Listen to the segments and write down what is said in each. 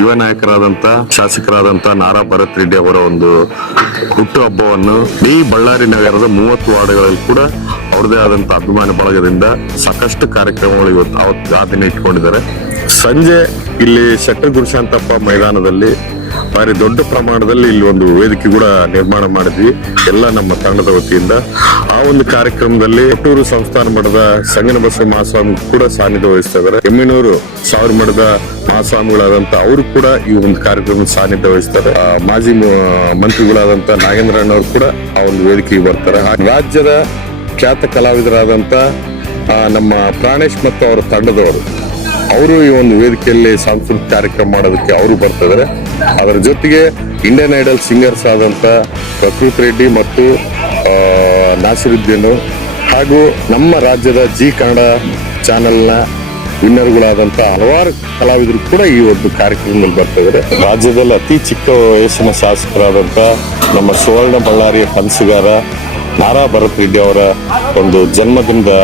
ಯುವ ನಾಯಕರಾದಂತ ಶಾಸಕರಾದಂತ ನಾರಾ ಭರತ್ ರೆಡ್ಡಿ ಅವರ ಒಂದು ಹುಟ್ಟುಹಬ್ಬವನ್ನು ಈ ಬಳ್ಳಾರಿ ನಗರದ 30 ವಾರ್ಡ್ಗಳಲ್ಲಿ ಕೂಡ ಅವ್ರದೇ ಆದಂತ ಅಭಿಮಾನಿ ಬಳಗದಿಂದ ಸಾಕಷ್ಟು ಕಾರ್ಯಕ್ರಮಗಳು ಇವತ್ತು ಆ ದಿನ ಇಟ್ಕೊಂಡಿದ್ದಾರೆ. ಸಂಜೆ ಇಲ್ಲಿ ಶೆಟ್ಟರ್ ಗುರುಶಾಂತಪ್ಪ ಮೈದಾನದಲ್ಲಿ ಭಾರಿ ದೊಡ್ಡ ಪ್ರಮಾಣದಲ್ಲಿ ಇಲ್ಲಿ ಒಂದು ವೇದಿಕೆ ಕೂಡ ನಿರ್ಮಾಣ ಮಾಡಿದ್ವಿ ಎಲ್ಲ ನಮ್ಮ ತಂಡದ ವತಿಯಿಂದ. ಆ ಒಂದು ಕಾರ್ಯಕ್ರಮದಲ್ಲಿ ಕೊಟ್ಟೂರು ಸಂಸ್ಥಾನ ಮಠದ ಸಂಗನಬಸವ ಮಹಾಸ್ವಾಮಿ ಕೂಡ ಸಾನ್ನಿಧ್ಯ ವಹಿಸ್ತಾ ಇದ್ದಾರೆ. ಎಮ್ಮಿನೂರು ಸಾವಿರ ಮಠದ ಮಹಾಸ್ವಾಮಿಗಳಾದಂತ ಅವರು ಕೂಡ ಈ ಒಂದು ಕಾರ್ಯಕ್ರಮದ ಸಾನ್ನಿಧ್ಯ ವಹಿಸ್ತಾರೆ. ಮಾಜಿ ಮಂತ್ರಿಗಳಾದಂತ ನಾಗೇಂದ್ರಣ್ಣವರು ಕೂಡ ಆ ಒಂದು ವೇದಿಕೆಗೆ ಬರ್ತಾರೆ. ರಾಜ್ಯದ ಖ್ಯಾತ ಕಲಾವಿದರಾದಂತ ನಮ್ಮ ಪ್ರಾಣೇಶ್ ಮತ್ತು ಅವರ ತಂಡದವರು ಅವರು ಈ ಒಂದು ವೇದಿಕೆಯಲ್ಲಿ ಸಾಂಸ್ಕೃತಿಕ ಕಾರ್ಯಕ್ರಮ ಮಾಡೋದಕ್ಕೆ ಅವರು ಬರ್ತಿದ್ದಾರೆ. ಅದರ ಜೊತೆಗೆ ಇಂಡಿಯನ್ ಐಡಲ್ ಸಿಂಗರ್ಸ್ ಆದಂತ ಪ್ರಕೃತ್ ರೆಡ್ಡಿ ಮತ್ತು ನಾಸಿರುದ್ದೀನ್ ಹಾಗೂ ನಮ್ಮ ರಾಜ್ಯದ ಜಿ ಕನ್ನಡ ಚಾನೆಲ್ನ ವಿನ್ನರ್ಗಳಾದಂತ ಹಲವಾರು ಕಲಾವಿದರು ಕೂಡ ಈ ಒಂದು ಕಾರ್ಯಕ್ರಮದಲ್ಲಿ ಬರ್ತಿದ್ದಾರೆ. ರಾಜ್ಯದಲ್ಲಿ ಅತಿ ಚಿಕ್ಕ ವಯಸ್ಸಿನ ಶಾಸಕರಾದಂತ ನಮ್ಮ ಸುವರ್ಣ ಬಳ್ಳಾರಿಯ ಕನಸುಗಾರ ನಾರಾ ಭರತ್ ರೆಡ್ಡಿ ಅವರ ಒಂದು ಜನ್ಮದಿನದ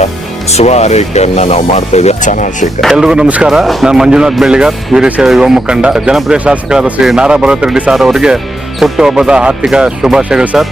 ಶುಭ ಹಾರೈಕೆಯನ್ನ ನಾವು ಮಾಡ್ತಾ ಇದ್ದೇವೆ. ಚಂದ್ರಶೇಖರ್. ಎಲ್ರಿಗೂ ನಮಸ್ಕಾರ. ನಾನು ಮಂಜುನಾಥ್ ಬೆಳ್ಳಿಗಾರ್, ವೀರಶೈವ ಯುವ ಮುಖಂಡ, ಜನಪ್ರಿಯ ಶಾಸಕರಾದ ಶ್ರೀ ನಾರಾ ಭರತ್ ರೆಡ್ಡಿ ಸರ್ ಅವರಿಗೆ ಹುಟ್ಟುಹಬ್ಬದ ಆರ್ಥಿಕ ಶುಭಾಶಯಗಳು ಸರ್.